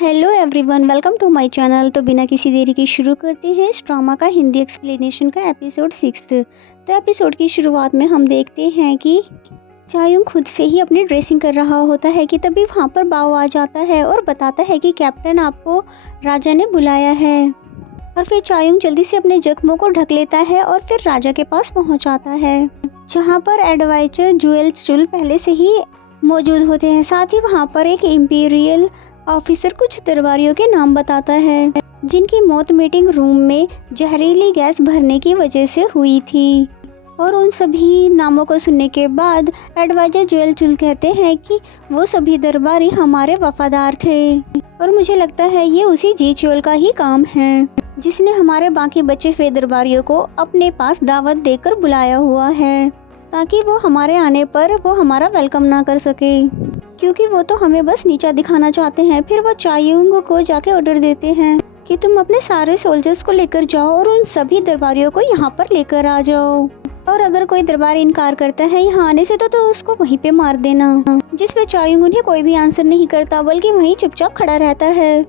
Hello everyone, welcome to my channel. तो बिना किसी देरी के शुरू करते हैं इस ड्रामा का हिंदी एक्सप्लेनेशन का एपिसोड 6। तो एपिसोड की शुरुआत में हम देखते हैं कि चायुंग खुद से ही अपनी ड्रेसिंग कर रहा होता है कि तभी वहाँ पर बाओ आ जाता है और बताता है कि कैप्टन आपको राजा ने बुलाया है। और फिर चायुंग जल्दी से अपने जख्मों को ढक लेता है और फिर राजा के पास पहुँच जाता है, जहाँ पर एडवाइजर जुएल चुल पहले से ही मौजूद होते हैं। साथ ही वहाँ पर एक इम्पीरियल ऑफिसर कुछ दरबारियों के नाम बताता है जिनकी मौत मीटिंग रूम में जहरीली गैस भरने की वजह से हुई थी। और उन सभी नामों को सुनने के बाद एडवाइजर जुएल चुल कहते हैं कि वो सभी दरबारी हमारे वफादार थे और मुझे लगता है ये उसी जी चुएल का ही काम है जिसने हमारे बाकी बचे हुए दरबारियों को अपने पास दावत देकर बुलाया हुआ है ताकि वो हमारे आने पर वो हमारा वेलकम ना कर सके, क्योंकि वो तो हमें बस नीचा दिखाना चाहते हैं। फिर वो चायुंग को जाके ऑर्डर देते हैं कि तुम अपने सारे सोल्जर्स को लेकर जाओ और उन सभी दरबारियों को यहाँ पर लेकर आ जाओ, और अगर कोई दरबारी इनकार करता है यहाँ आने से तो उसको वहीं पे मार देना। जिस पे चायुंग उन्हें कोई भी आंसर नहीं करता बल्कि वहीं चुपचाप खड़ा रहता है,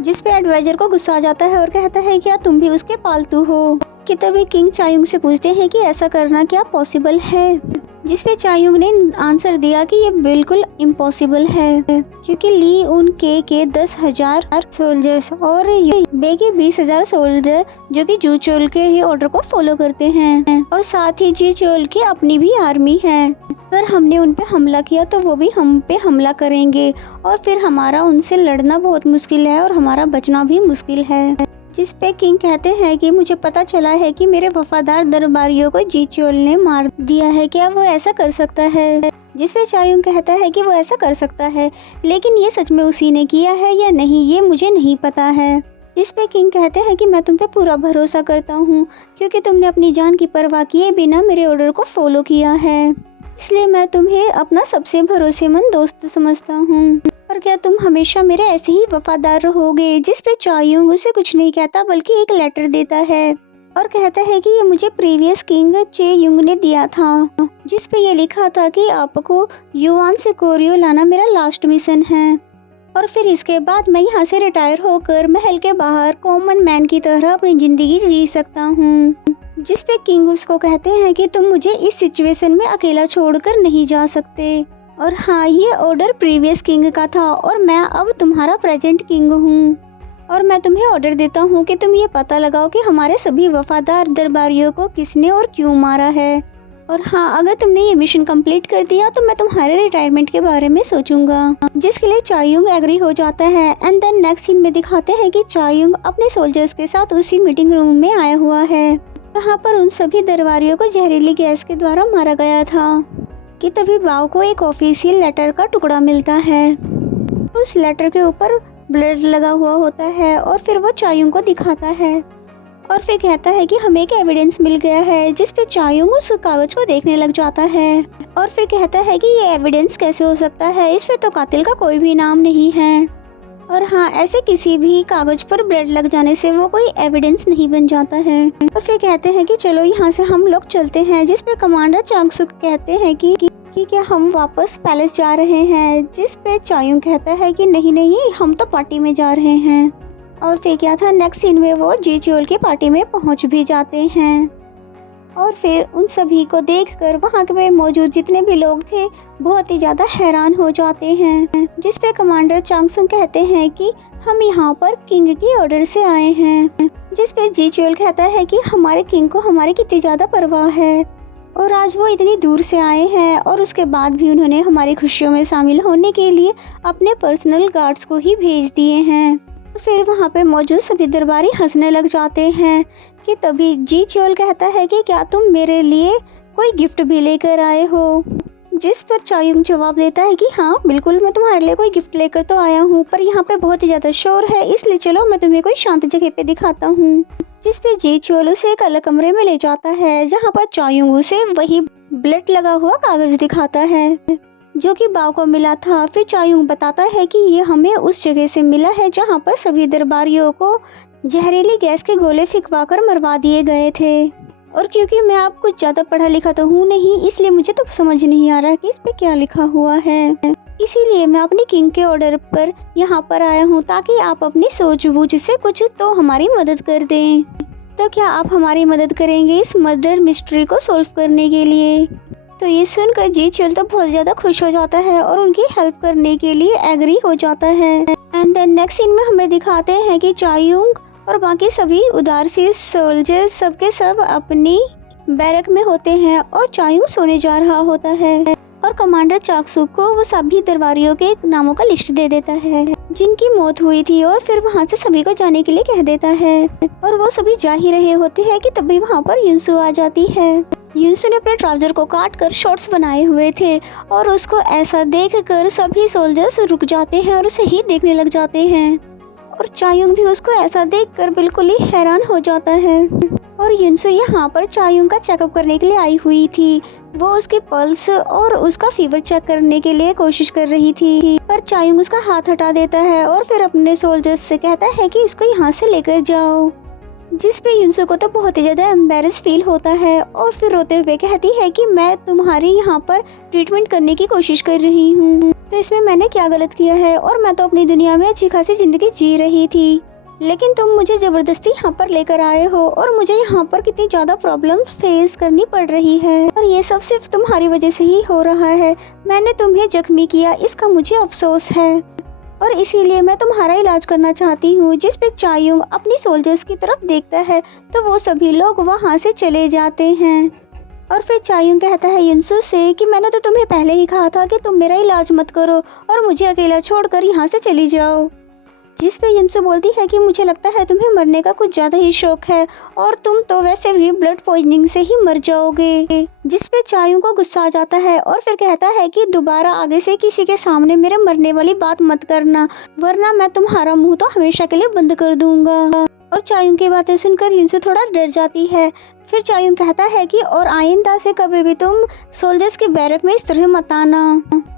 जिस पे एडवाइजर को गुस्सा आ जाता है और कहता है क्या तुम भी उसके पालतू हो। कि तभी किंग चायुंग से पूछते हैं कि ऐसा करना क्या पॉसिबल है, जिस पे चायुंग ने आंसर दिया कि ये बिल्कुल इम्पॉसिबल है, क्योंकि ली उन के 10,000 सोल्जर्स और बे के 20,000 सोल्जर जो कि जू चोल के ही ऑर्डर को फॉलो करते हैं, और साथ ही जी चोल की अपनी भी आर्मी है। अगर हमने उन पे हमला किया तो वो भी हम पे हमला करेंगे और फिर हमारा उनसे लड़ना बहुत मुश्किल है और हमारा बचना भी मुश्किल है। जिस पे किंग कहते हैं कि मुझे पता चला है कि मेरे वफादार दरबारियों को जी चोल ने मार दिया है, क्या वो ऐसा कर सकता है। जिस पे चायुंग कहता है कि वो ऐसा कर सकता है, लेकिन ये सच में उसी ने किया है या नहीं ये मुझे नहीं पता है। जिस पे किंग कहते हैं कि मैं तुम पे पूरा भरोसा करता हूँ क्योंकि तुमने अपनी जान की परवाह किए बिना मेरे ऑर्डर को फॉलो किया है, इसलिए मैं तुम्हें अपना सबसे भरोसेमंद दोस्त समझता हूँ। और क्या तुम हमेशा मेरे ऐसे ही वफादार रहोगे। जिस पे चायुंग उसे कुछ नहीं कहता बल्कि एक लेटर देता है और कहता है कि ये मुझे प्रीवियस किंग चे युंग ने दिया था, जिस पे ये लिखा था कि आपको युआन से कोरियो लाना मेरा लास्ट मिशन है और फिर इसके बाद मैं यहाँ से रिटायर होकर महल के बाहर कॉमन मैन की तरह अपनी जिंदगी जी सकता हूँ। जिस पे किंग उसको कहते हैं कि तुम मुझे इस सिचुएशन में अकेला छोड़कर नहीं जा सकते, और हाँ ये ऑर्डर प्रीवियस किंग का था और मैं अब तुम्हारा प्रेजेंट किंग हूँ, और मैं तुम्हें ऑर्डर देता हूँ कि तुम ये पता लगाओ कि हमारे सभी वफादार दरबारियों को किसने और क्यों मारा है, और हाँ अगर तुमने ये मिशन कंप्लीट कर दिया तो मैं तुम्हारे रिटायरमेंट के बारे में सोचूंगा। जिसके लिए चायुंग एग्री हो जाता है। एंड देन नेक्स्ट सीन में दिखाते हैं कि चायुंग अपने सोल्जर्स के साथ उसी मीटिंग रूम में आया हुआ है जहाँ पर उन सभी दरबारियों को जहरीली गैस के द्वारा मारा गया था। कि तभी बाओ को एक ऑफिशियल लेटर का टुकड़ा मिलता है, उस लेटर के ऊपर ब्लड लगा हुआ होता है और फिर वो चायुंग को दिखाता है और फिर कहता है कि हमें एक एविडेंस मिल गया है। जिस पे चायुंग उस कागज को देखने लग जाता है और फिर कहता है कि ये एविडेंस कैसे हो सकता है, इस पे तो कातिल का कोई भी नाम नहीं है, और हाँ ऐसे किसी भी कागज पर ब्लड लग जाने से वो कोई एविडेंस नहीं बन जाता है। और फिर कहते हैं कि चलो यहाँ से हम लोग चलते हैं। जिस पे कमांडर चांगसुक कहते हैं कि क्या हम वापस पैलेस जा रहे हैं। जिस पे चायुंग कहता है कि नहीं हम तो पार्टी में जा रहे हैं। और फिर क्या था, नेक्स्ट सीन में वो जी चोल की पार्टी में पहुंच भी जाते हैं और फिर उन सभी को देखकर वहां पे मौजूद जितने भी लोग थे बहुत ही ज्यादा हैरान हो जाते हैं। जिस पे कमांडर चांगसुक कहते हैं कि हम यहाँ पर किंग की ऑर्डर से आए हैं। जिस पे जी चोल कहता है कि हमारे किंग को हमारी कितनी ज्यादा परवाह है और आज वो इतनी दूर से आए हैं और उसके बाद भी उन्होंने हमारी खुशियों में शामिल होने के लिए अपने पर्सनल गार्ड्स को ही भेज दिए हैं। फिर वहाँ पे मौजूद सभी दरबारी हंसने लग जाते हैं। कि तभी जी चोल कहता है कि क्या तुम मेरे लिए कोई गिफ्ट भी लेकर आए हो। जिस पर चायुंग जवाब देता है कि हाँ बिल्कुल मैं तुम्हारे लिए कोई गिफ्ट लेकर तो आया हूँ, पर यहाँ पे बहुत ही ज्यादा शोर है इसलिए चलो मैं तुम्हें कोई शांत जगह पे दिखाता हूँ। जिस पे जी चोल उसे एक अलग कमरे में ले जाता है जहाँ पर चायुंग उसे वही ब्लड लगा हुआ कागज दिखाता है जो कि बाओ को मिला था। फिर चायुंग बताता है कि ये हमें उस जगह से मिला है जहाँ पर सभी दरबारियों को जहरीली गैस के गोले फिकवा कर मरवा दिए गए थे, और क्योंकि मैं आप कुछ ज़्यादा पढ़ा लिखा तो हूँ नहीं इसलिए मुझे तो समझ नहीं आ रहा कि इस पे क्या लिखा हुआ है। इसीलिए मैं अपनी किंग के ऑर्डर पर यहाँ पर आया हूँ ताकि आप अपनी सूझबूझ से कुछ तो हमारी मदद कर दें। तो क्या आप हमारी मदद करेंगे इस मर्डर मिस्ट्री को सॉल्व करने के लिए? तो ये सुनकर जी च्योल तो बहुत ज़्यादा खुश हो जाता है और उनकी हेल्प करने के लिए एग्री हो जाता है। एंड देन नेक्स्ट सीन में हमें दिखाते हैं कि चायुंग और बाकी सभी उदासी सोल्जर सबके सब अपनी बैरक में होते हैं और चायुंग सोने जा रहा होता है और कमांडर चाकसू को वो सभी दरबारियों के नामों का लिस्ट दे देता है जिनकी मौत हुई थी और फिर वहाँ से सभी को जाने के लिए कह देता है और वो सभी जा ही रहे होते हैं कि तभी वहाँ पर युनसु आ जाती है। युनसु ने अपने ट्राउजर को काट कर शॉर्ट्स बनाए हुए थे और उसको ऐसा देखकर सभी सोल्जर्स रुक जाते हैं और उसे ही देखने लग जाते हैं और चायुंग भी उसको ऐसा देखकर बिल्कुल ही हैरान हो जाता है। और युनसु यहाँ पर चायुंग का चेकअप करने के लिए आई हुई थी। वो उसके पल्स और उसका फीवर चेक करने के लिए कोशिश कर रही थी पर चायुंग उसका हाथ हटा देता है और फिर अपने सोल्जर्स से कहता है कि इसको यहाँ से लेकर जाओ, जिस पे युनसु को तो बहुत ही ज़्यादा एम्बेरस फील होता है और फिर रोते हुए कहती है कि मैं तुम्हारी यहाँ पर ट्रीटमेंट करने की कोशिश कर रही हूँ, तो इसमें मैंने क्या गलत किया है और मैं तो अपनी दुनिया में अच्छी खासी ज़िंदगी जी रही थी, लेकिन तुम मुझे ज़बरदस्ती यहाँ पर लेकर आए हो और मुझे यहाँ पर कितनी ज़्यादा प्रॉब्लम फेस करनी पड़ रही है और ये सब सिर्फ तुम्हारी वजह से ही हो रहा है। मैंने तुम्हें जख्मी किया, इसका मुझे अफसोस है और इसीलिए मैं तुम्हारा इलाज करना चाहती हूँ। जिस पे चायुंग अपनी सोल्जर्स की तरफ देखता है तो वो सभी लोग वहाँ से चले जाते हैं और फिर चायुंग कहता है युनसु से कि मैंने तो तुम्हें पहले ही कहा था कि तुम मेरा इलाज मत करो और मुझे अकेला छोड़कर यहाँ से चली जाओ। जिस पे युनसु बोलती है कि मुझे लगता है तुम्हें मरने का कुछ ज़्यादा ही शौक है और तुम तो वैसे भी ब्लड पॉइजनिंग से ही मर जाओगे। जिस पे चायुंग को गुस्सा आ जाता है और फिर कहता है कि दोबारा आगे से किसी के सामने मेरे मरने वाली बात मत करना, वरना मैं तुम्हारा मुंह तो हमेशा के लिए बंद कर दूंगा। और चायुंग की बातें सुनकर युनसु थोड़ा डर जाती है। फिर चायुंग कहता है कि और आइंदा से कभी भी तुम सोल्जर्स के बैरक में इस तरह मत आना।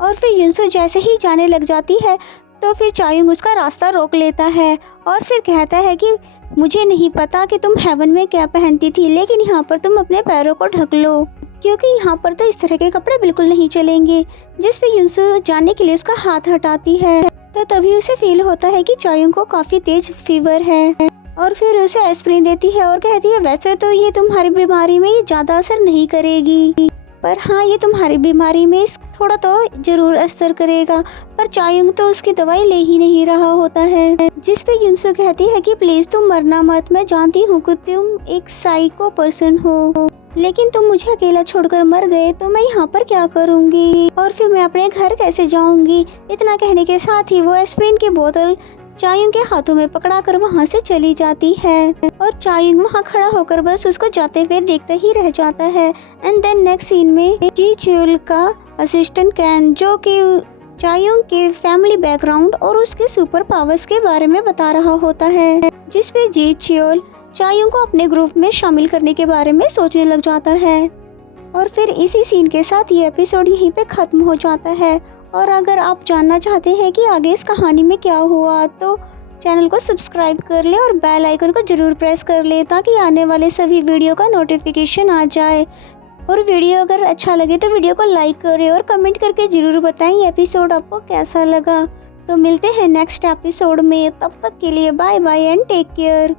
और फिर युनसु जैसे ही जाने लग जाती है तो फिर चायुंग उसका रास्ता रोक लेता है और फिर कहता है कि मुझे नहीं पता कि तुम हेवन में क्या पहनती थी, लेकिन यहाँ पर तुम अपने पैरों को ढक लो क्योंकि यहाँ पर तो इस तरह के कपड़े बिल्कुल नहीं चलेंगे। जिस पे युनसु जाने के लिए उसका हाथ हटाती है तो तभी उसे फील होता है कि चायुंग को काफ़ी तेज फीवर है और फिर उसे एस्प्रिन देती है और कहती है वैसे तो ये तुम्हारी बीमारी में ये ज़्यादा असर नहीं करेगी, पर हाँ ये तुम्हारी बीमारी में थोड़ा तो जरूर असर करेगा। पर चायुंग तो उसकी दवाई ले ही नहीं रहा होता है। जिस पे युनसु कहती है कि प्लीज तुम मरना मत, मैं जानती हूँ कि तुम एक साइको पर्सन हो, लेकिन तुम मुझे अकेला छोड़कर मर गए तो मैं यहाँ पर क्या करूँगी और फिर मैं अपने घर कैसे जाऊँगी। इतना कहने के साथ ही वो एस्प्रिन की बोतल चायुंग के हाथों में पकड़ाकर वहाँ से चली जाती है और चायुंग वहाँ खड़ा होकर बस उसको जाते हुए देखता ही रह जाता है। एंड देन नेक्स्ट सीन में जी च्योल का असिस्टेंट कैन, जो कि चायुंग के फैमिली बैकग्राउंड और उसके सुपर पावर्स के बारे में बता रहा होता है, जिस पे जी च्योल चायुंग को अपने ग्रुप में शामिल करने के बारे में सोचने लग जाता है। और फिर इसी सीन के साथ ये एपिसोड यहीं पे ख़त्म हो जाता है। और अगर आप जानना चाहते हैं कि आगे इस कहानी में क्या हुआ तो चैनल को सब्सक्राइब कर ले और बेल आइकन को ज़रूर प्रेस कर ले ताकि आने वाले सभी वीडियो का नोटिफिकेशन आ जाए। और वीडियो अगर अच्छा लगे तो वीडियो को लाइक करें और कमेंट करके ज़रूर बताएं ये एपिसोड आपको कैसा लगा। तो मिलते हैं नेक्स्ट एपिसोड में, तब तक के लिए bye bye and take care.